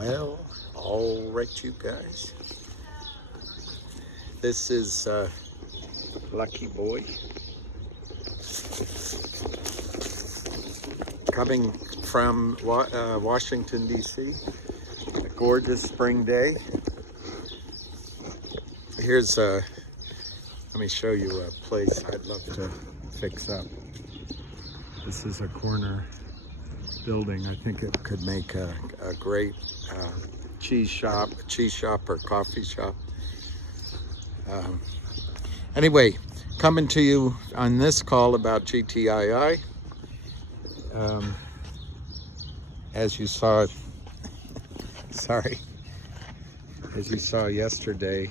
Well, all right, you guys. This is Lucky Boy coming from Washington, D.C. A gorgeous spring day. Here's let me show you a place I'd love to fix up. This is a corner building. I think it could make a great cheese shop or coffee shop. Anyway, coming to you on this call about GTII. As you saw, sorry, as you saw yesterday,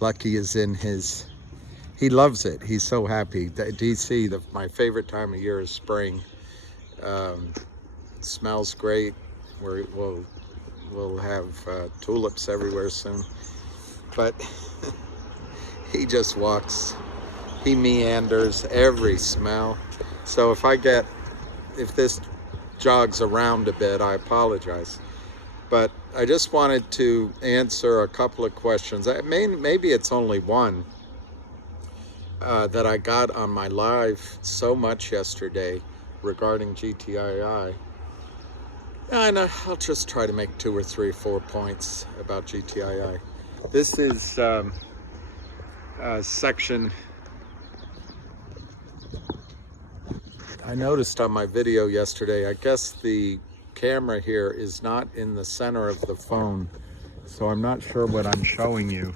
Lucky is in his, he loves it. He's so happy. DC, my favorite time of year is spring. Smells great. We'll have tulips everywhere soon. But he just walks, he meanders every smell. So if this jogs around a bit, I apologize. But I just wanted to answer a couple of questions. Maybe it's only one that I got on my live so much yesterday regarding GTII. And I'll just try to make 2 or 3 or 4 points about GTII. This is section. I noticed on my video yesterday, I guess the camera here is not in the center of the phone, so I'm not sure what I'm showing you.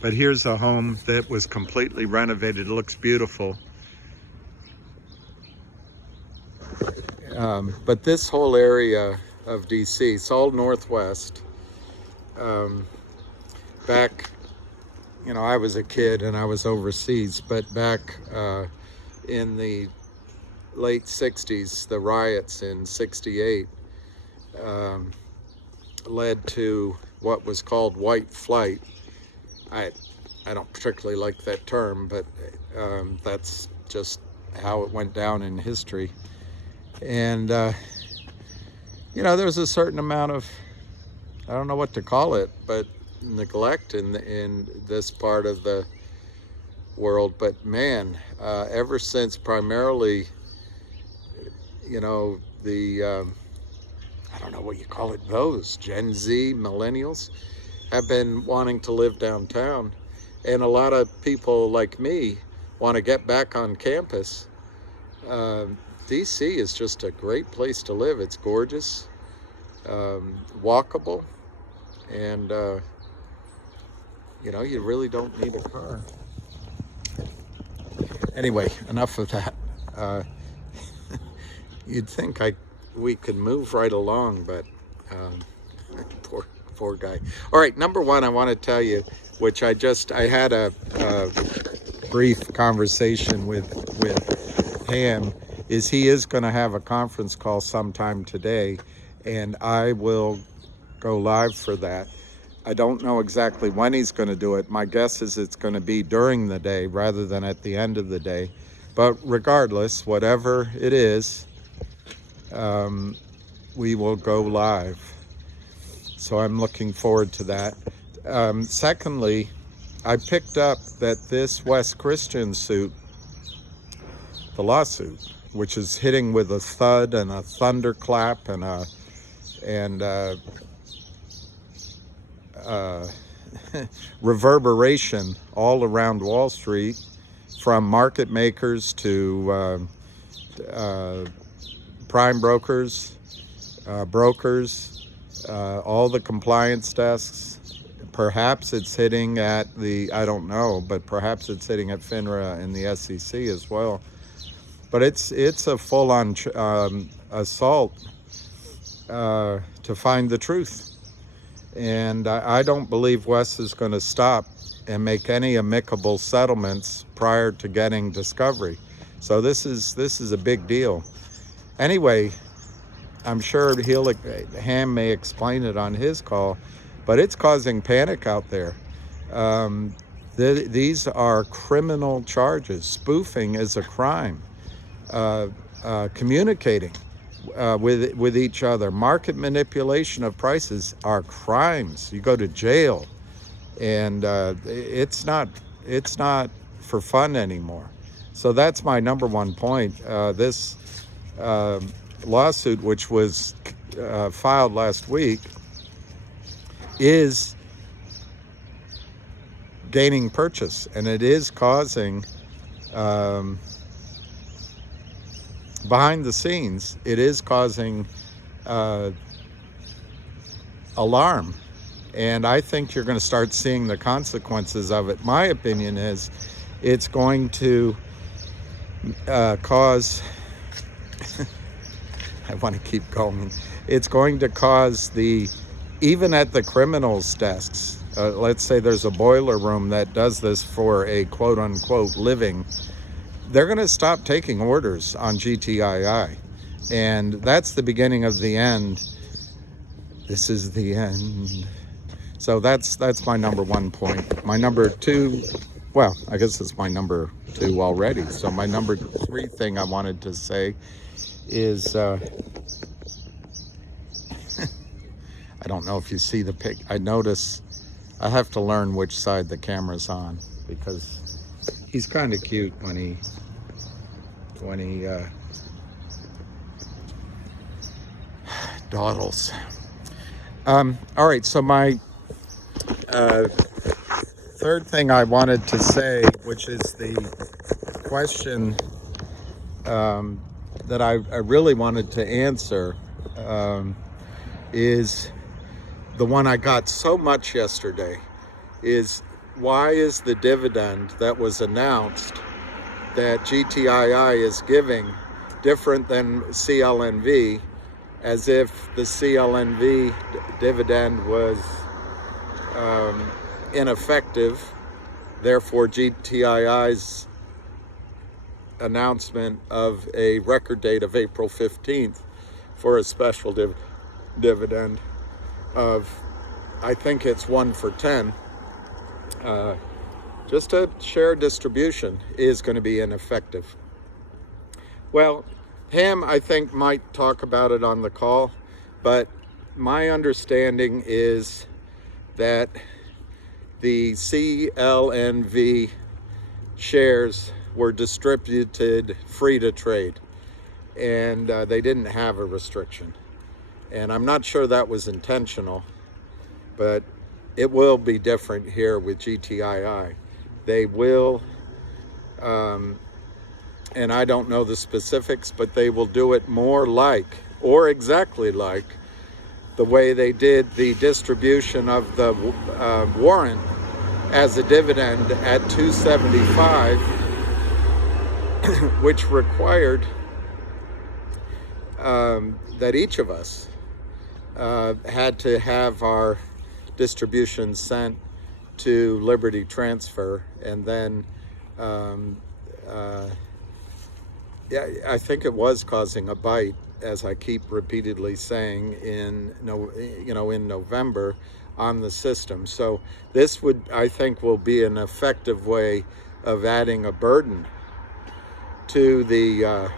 But here's a home that was completely renovated. It looks beautiful. But this whole area of DC, it's all northwest. Back, I was a kid and I was overseas, but back in the late 60s, the riots in 68 led to what was called white flight. I don't particularly like that term, but that's just how it went down in history. And there was a certain amount of, I don't know what to call it, but neglect in this part of the world. But man, ever since primarily, the I don't know what you call it, those Gen Z millennials have been wanting to live downtown, and a lot of people like me want to get back on campus. DC is just a great place to live. It's gorgeous, walkable, and you really don't need a car. Anyway, enough of that. You'd think we could move right along, but poor guy. All right, number one, I want to tell you, which I had a brief conversation with Pam, is he is going to have a conference call sometime today, and I will go live for that. I don't know exactly when he's going to do it. My guess is it's going to be during the day rather than at the end of the day. But regardless, whatever it is, we will go live. So I'm looking forward to that. Secondly, I picked up that this West Christian suit, the lawsuit, which is hitting with a thud and a thunderclap and reverberation all around Wall Street, from market makers to prime brokers, all the compliance desks. Perhaps it's hitting at I don't know, but perhaps it's hitting at FINRA and the SEC as well. But it's a full-on assault to find the truth. And I don't believe Wes is going to stop and make any amicable settlements prior to getting discovery. So this is a big deal. Anyway, I'm sure Ham may explain it on his call, but it's causing panic out there. These are criminal charges. Spoofing is a crime. communicating with each other. Market manipulation of prices are crimes. You go to jail, and it's not for fun anymore. So that's my number one point. This lawsuit, which was filed last week, is gaining purchase, and it is causing, behind the scenes, it is causing alarm. And I think you're going to start seeing the consequences of it. My opinion is it's going to cause, I want to keep going, it's going to cause even at the criminals' desks, let's say there's a boiler room that does this for a quote unquote living, they're going to stop taking orders on GTII. And that's the beginning of the end. This is the end. So that's my number one point. My number two, well, I guess it's my number two already. So my number three thing I wanted to say is, I don't know if you see the pic. I notice I have to learn which side the camera's on, because he's kind of cute when he dawdles. All right, so my third thing I wanted to say, which is the question that I really wanted to answer, is the one I got so much yesterday, is why is the dividend that was announced that GTII is giving different than CLNV, as if the CLNV dividend was ineffective, therefore GTII's announcement of a record date of April 15th for a special dividend of, I think it's 1 for 10, just a share distribution, is going to be ineffective. Well, Pam, I think, might talk about it on the call, but my understanding is that the CLNV shares were distributed free to trade, and they didn't have a restriction. And I'm not sure that was intentional, but it will be different here with GTII. They will, and I don't know the specifics, but they will do it more like, or exactly like, the way they did the distribution of the warrant as a dividend at $2.75, which required that each of us had to have our distribution sent to Liberty Transfer, and then yeah, I think it was causing a bite, as I keep repeatedly saying, in November on the system. So this would, I think, will be an effective way of adding a burden to the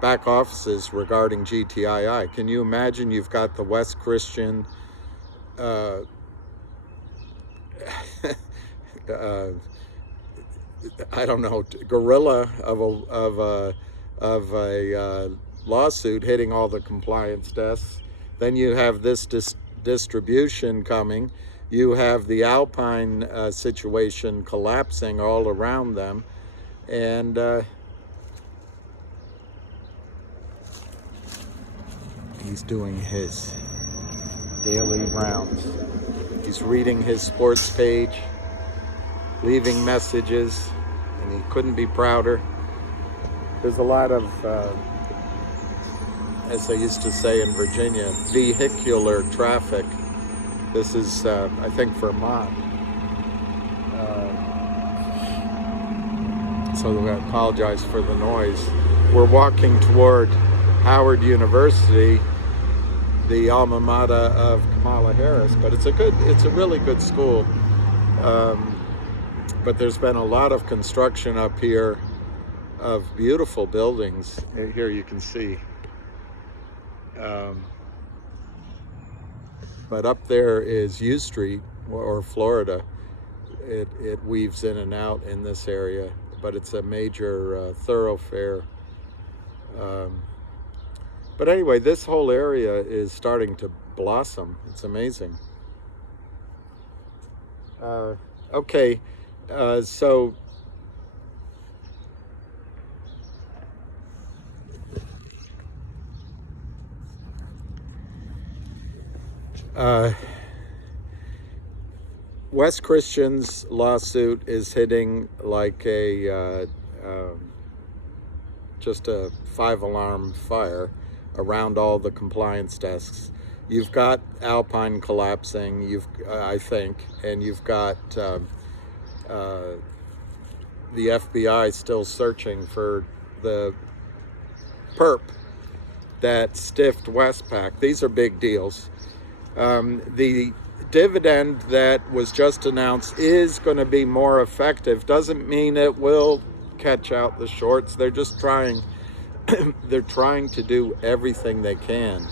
back offices regarding GTII. Can you imagine? You've got the West Christian I don't know, gorilla of a lawsuit hitting all the compliance desks. Then you have this distribution coming. You have the Alpine situation collapsing all around them, and he's doing his daily rounds. He's reading his sports page, leaving messages, and he couldn't be prouder. There's a lot of, as they used to say in Virginia, vehicular traffic. This is, I think, Vermont. So I apologize for the noise. We're walking toward Howard University, the alma mater of Kamala Harris, but it's a really good school. But there's been a lot of construction up here of beautiful buildings. Here you can see. But up there is U Street, or Florida. It weaves in and out in this area, but it's a major thoroughfare. But anyway, this whole area is starting to blossom. It's amazing. Okay, so West Christian's lawsuit is hitting like a just a 5-alarm fire around all the compliance desks. You've got Alpine collapsing, I think, and you've got the FBI still searching for the perp that stiffed Westpac. These are big deals. The dividend that was just announced is going to be more effective. Doesn't mean it will catch out the shorts. They're just trying. They're trying to do everything they can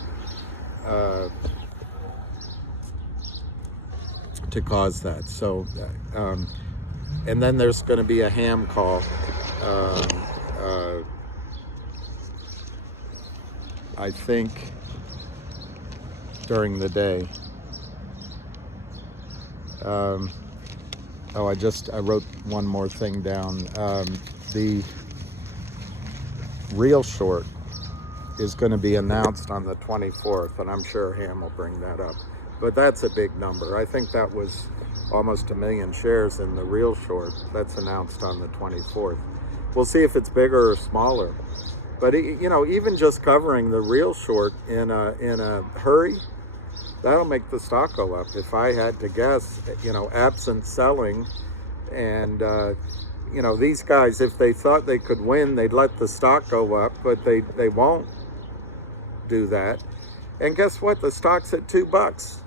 to cause that. So, and then there's going to be a ham call. I think during the day. I wrote one more thing down. The real short is going to be announced on the 24th, and I'm sure Ham will bring that up. But that's a big number. I think that was almost 1 million shares in the real short. That's announced on the 24th. We'll see if it's bigger or smaller. But even just covering the real short in a hurry, that'll make the stock go up. If I had to guess, absent selling, and these guys, if they thought they could win, they'd let the stock go up, but they won't do that. And guess what? The stock's at $2,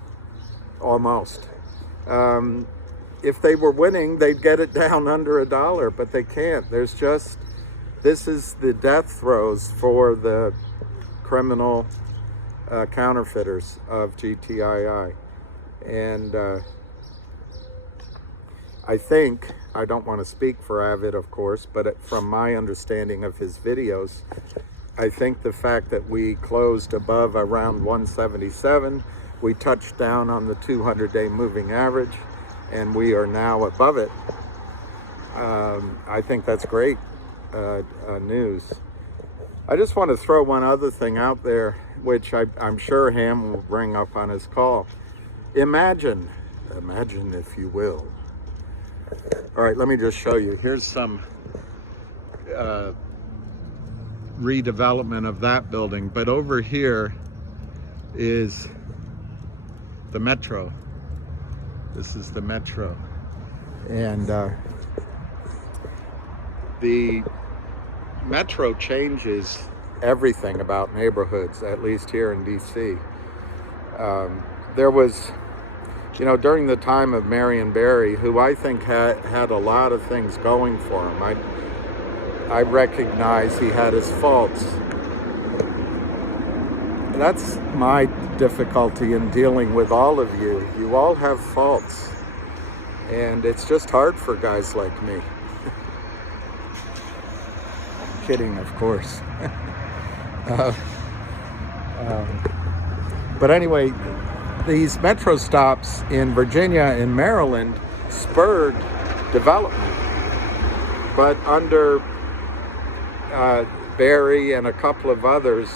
almost. If they were winning, they'd get it down under $1, but they can't. This is the death throes for the criminal counterfeiters of GTII. And I don't want to speak for Avid, of course, but from my understanding of his videos, I think the fact that we closed above around 177, we touched down on the 200-day moving average, and we are now above it. I think that's great news. I just want to throw one other thing out there, which I'm sure Ham will bring up on his call. Imagine if you will. All right, let me just show you. Here's some redevelopment of that building, but over here is the Metro. This is the Metro, and the Metro changes everything about neighborhoods, at least here in DC. There was, during the time of Marion Barry, who I think had a lot of things going for him. I recognize he had his faults. That's my difficulty in dealing with all of you. You all have faults, and it's just hard for guys like me. I'm kidding, of course. But anyway, these metro stops in Virginia and Maryland spurred development. But under Barry and a couple of others,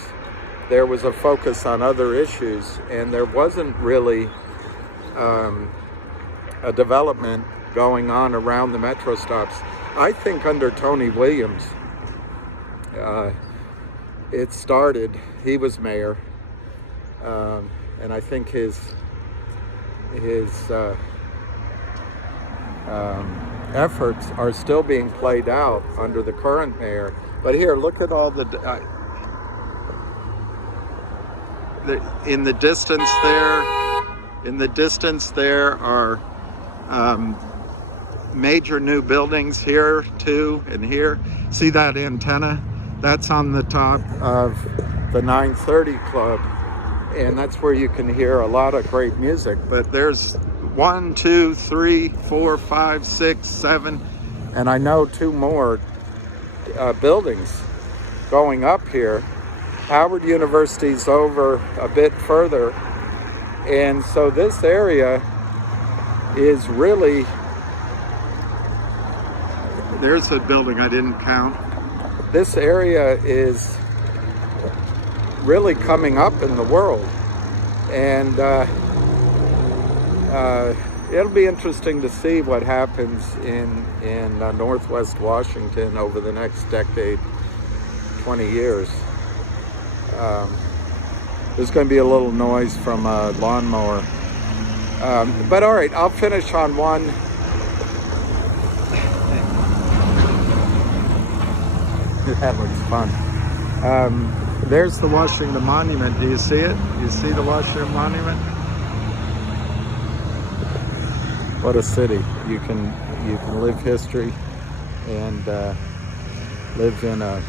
there was a focus on other issues, and there wasn't really a development going on around the metro stops. I think under Tony Williams, it started. He was mayor, and I think his efforts are still being played out under the current mayor. But here, look at all in the distance there. In the distance there are major new buildings here too, and here. See that antenna? That's on the top of the 930 Club, and that's where you can hear a lot of great music. But there's 1, 2, 3, 4, 5, 6, 7, and I know 2 more buildings going up here. Howard University's over a bit further, and so this area is really, there's a building I didn't count. This area is really coming up in the world, and it'll be interesting to see what happens in Northwest Washington over the next decade, 20 years. There's going to be a little noise from a lawnmower. But all right, I'll finish on one. That looks fun. There's the Washington Monument. Do you see it? You see the Washington Monument? What a city. You can live history and live in a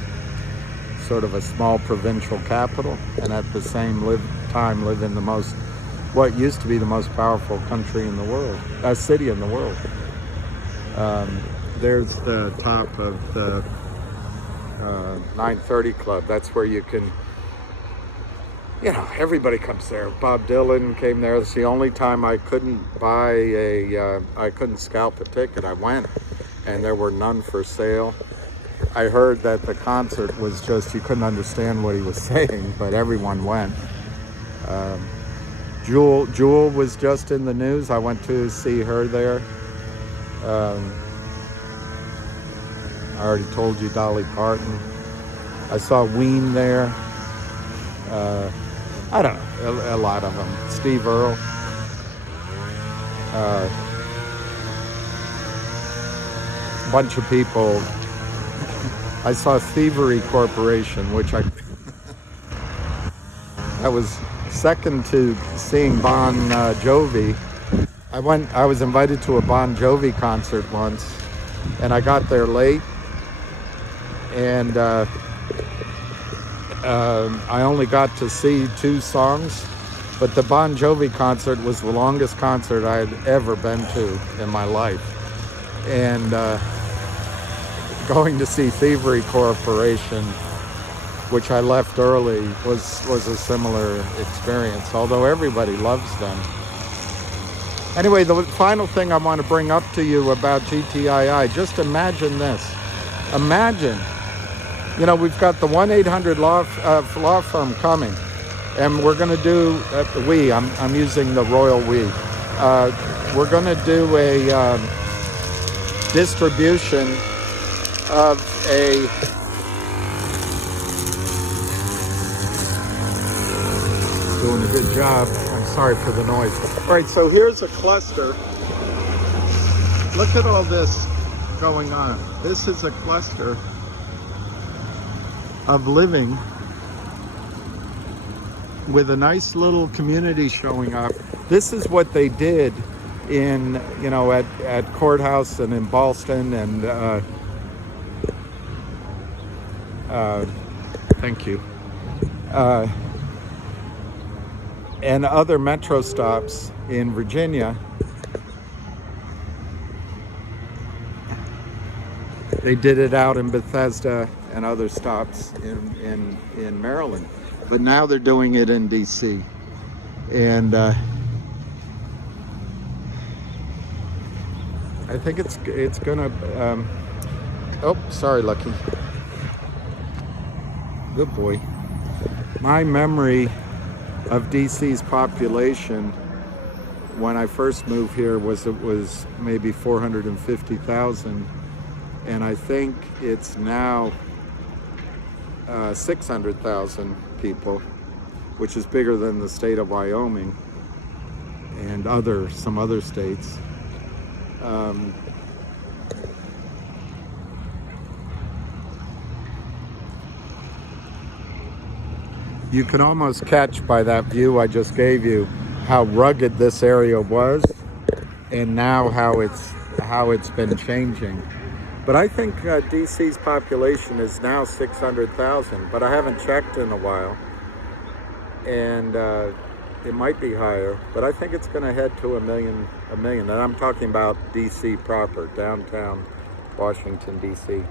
sort of a small provincial capital, and at the same time live in what used to be the most powerful country in the world, a city in the world. There's the top of the 930 Club. That's where you can, everybody comes there. Bob Dylan came there. It's the only time I couldn't I couldn't scalp a ticket. I went, and there were none for sale. I heard that the concert was just, you couldn't understand what he was saying, but everyone went. Jewel was just in the news. I went to see her there. I already told you Dolly Parton. I saw Ween there. I don't know, a lot of them. Steve Earle. A bunch of people. I saw Thievery Corporation, which I was second to seeing Bon Jovi. I was invited to a Bon Jovi concert once, and I got there late, and I only got to see 2 songs, but the Bon Jovi concert was the longest concert I had ever been to in my life. And going to see Thievery Corporation, which I left early, was a similar experience, although everybody loves them. Anyway, the final thing I want to bring up to you about GTII, just imagine this. Imagine, we've got the 1-800 law firm coming, and we're going to do, I'm using the royal we. We're going to do a distribution of a doing a good job. I'm sorry for the noise. All right, so here's a cluster. Look at all this going on. This is a cluster of living with a nice little community showing up. This is what they did in, at Courthouse and in Ballston and thank you. And other metro stops in Virginia. They did it out in Bethesda and other stops in Maryland. But now they're doing it in DC. And I think it's gonna, oh, sorry, Lucky. Good boy. My memory of DC's population when I first moved here was it was maybe 450,000, and I think it's now 600,000 people, which is bigger than the state of Wyoming and some other states. You can almost catch by that view I just gave you how rugged this area was, and now how how it's been changing. But I think DC's population is now 600,000, but I haven't checked in a while. And it might be higher, but I think it's going to head to a million. And I'm talking about DC proper, downtown Washington, DC.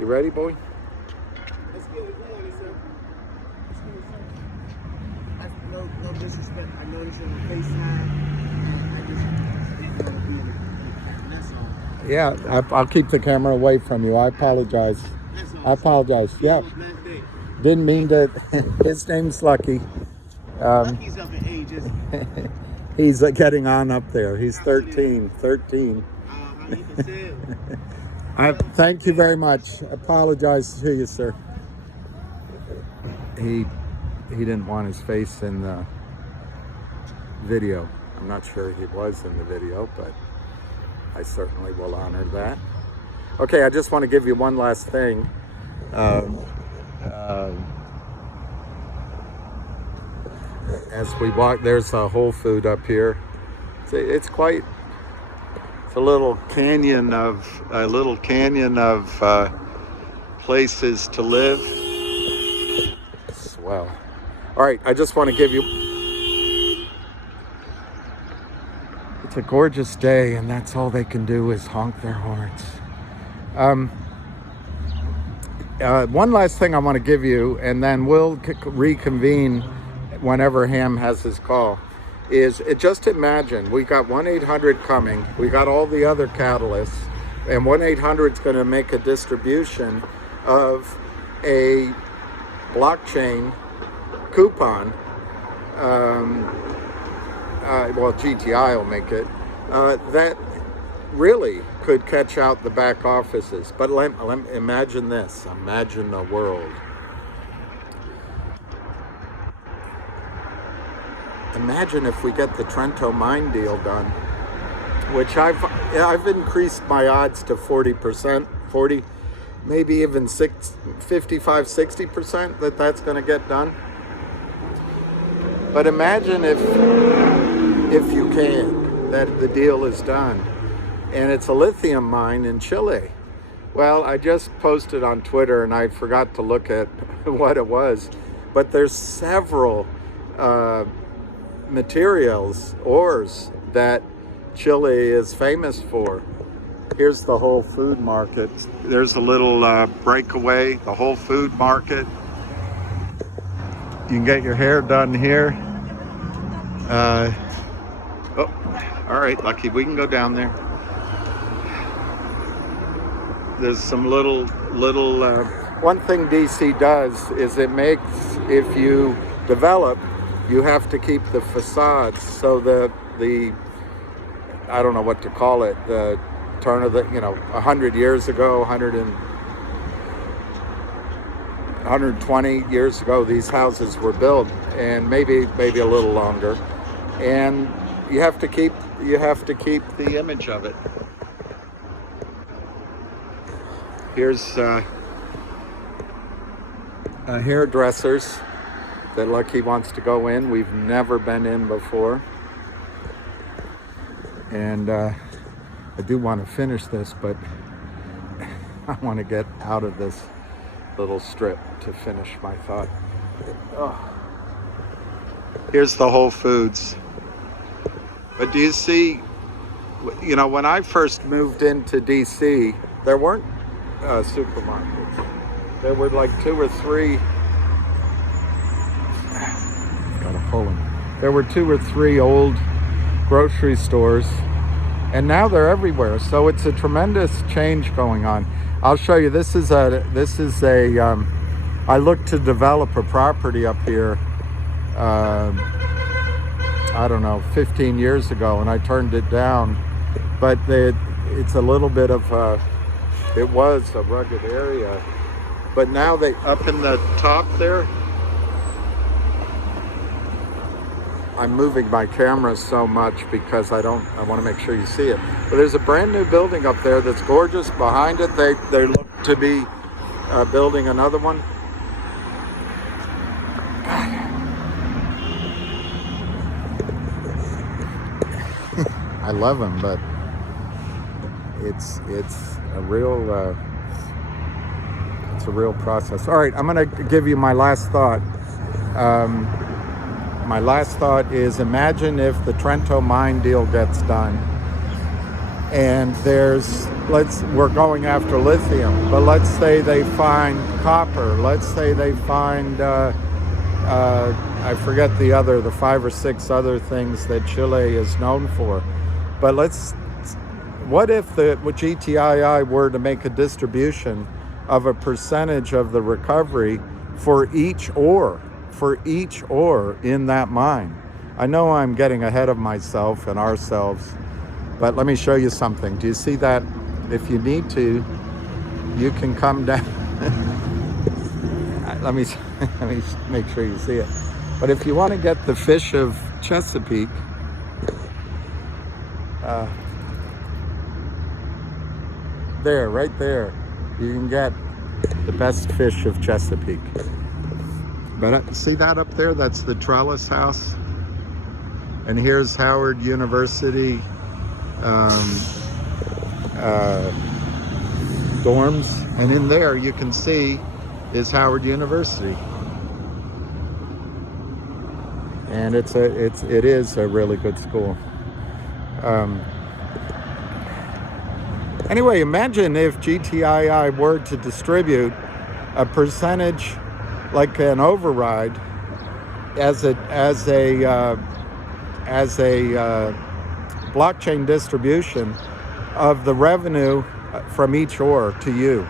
You ready, boy? Let's get it going, sir. Let's get it, sir. No disrespect. I know this on FaceTime. I just didn't want to be in the that's all. Yeah, I'll keep the camera away from you. I apologize. That's all. I apologize. Yeah. Didn't mean to. His name's Lucky. Lucky's up in age, isn't he? He's getting on up there. He's 13. 13. How you can I thank you very much. Apologize to you, sir. He didn't want his face in the video. I'm not sure he was in the video, but I certainly will honor that. Okay, I just want to give you one last thing. As we walk, there's a Whole Food up here. It's quite. It's a little canyon of places to live. Swell. All right, I just want to give you. It's a gorgeous day, and that's all they can do is honk their horns. One last thing I want to give you, and then we'll reconvene whenever Ham has his call, is just imagine, we got 1-800 coming, we got all the other catalysts, and 1-800 is going to make a distribution of a blockchain coupon. Well, GTII will make it. That really could catch out the back offices. But imagine this. Imagine a world. Imagine if we get the Trento mine deal done, which I've increased my odds to 40%, 40, maybe even 55, 60% that's going to get done. But imagine if you can, that the deal is done, and it's a lithium mine in Chile. Well, I just posted on Twitter, and I forgot to look at what it was, but there's several materials, ores, that Chile is famous for. Here's the Whole Food Market. There's a little breakaway, the Whole Food Market. You can get your hair done here. All right, Lucky, we can go down there. There's some little one thing DC does is it makes, if you develop, you have to keep the facades, so the I don't know what to call it, the turn of the, 100 years ago, 120 years ago, these houses were built, and maybe a little longer, and you have to keep the image of it. Here's hairdressers that Lucky wants to go in. We've never been in before. And I do want to finish this, but I want to get out of this little strip to finish my thought. Oh. Here's the Whole Foods. But do you see, when I first moved into DC, there weren't supermarkets. There were like 2 or 3. Gotta pull them. There were 2 or 3 old grocery stores, and now they're everywhere. So it's a tremendous change going on. I'll show you. This is a. I looked to develop a property up here. I don't know, 15 years ago, and I turned it down. But it's a little bit of it was a rugged area, but now they up in the top there. I'm moving my camera so much because I want to make sure you see it. But there's a brand new building up there that's gorgeous. Behind it, they look to be building another one. I love them, but it's a real it's a real process. All right, I'm going to give you my last thought. My last thought is, imagine if the Trento mine deal gets done, and we're going after lithium, but let's say they find copper. Let's say they find I forget the 5 or 6 other things that Chile is known for. But what if GTII were to make a distribution of a percentage of the recovery for each ore in that mine? I know I'm getting ahead of myself and ourselves, but let me show you something. Do you see that? If you need to, you can come down. let me make sure you see it. But if you want to get the fish of Chesapeake, right there, you can get the best fish of Chesapeake. But see that up there? That's the Trellis House. And here's Howard University dorms. And in there you can see is Howard University. And it is a really good school. Anyway, imagine if GTII were to distribute a percentage, like an override, as a blockchain distribution of the revenue from each ore to you.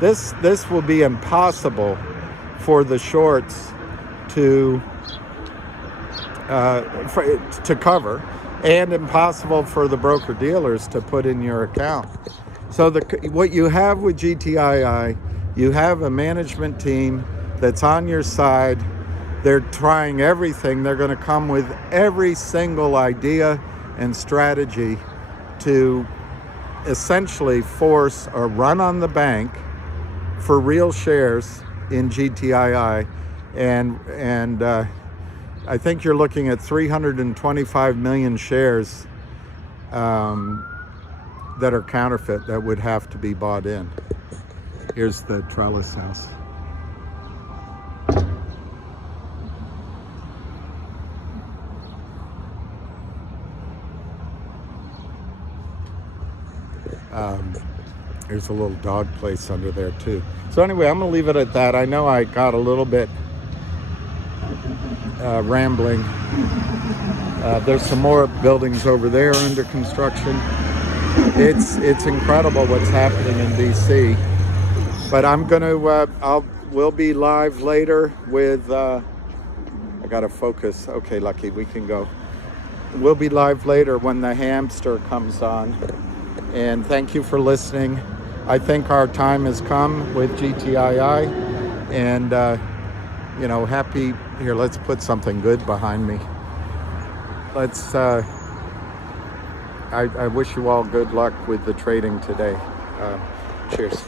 This will be impossible for the shorts to cover, and impossible for the broker dealers to put in your account. So what you have with GTII, you have a management team that's on your side. They're trying everything. They're going to come with every single idea and strategy to essentially force a run on the bank for real shares in GTII, and I think you're looking at 325 million shares that are counterfeit that would have to be bought in. Here's the Trellis House. There's a little dog place under there too. So anyway, I'm going to leave it at that. I know I got a little bit rambling. There's some more buildings over there under construction. It's incredible what's happening in DC. But I'm gonna we'll be live later with I gotta focus. Okay, Lucky, we can go. We'll be live later when the hamster comes on. And thank you for listening. I think our time has come with GTII, and happy. Here, let's put something good behind me. Let's I wish you all good luck with the trading today. Cheers.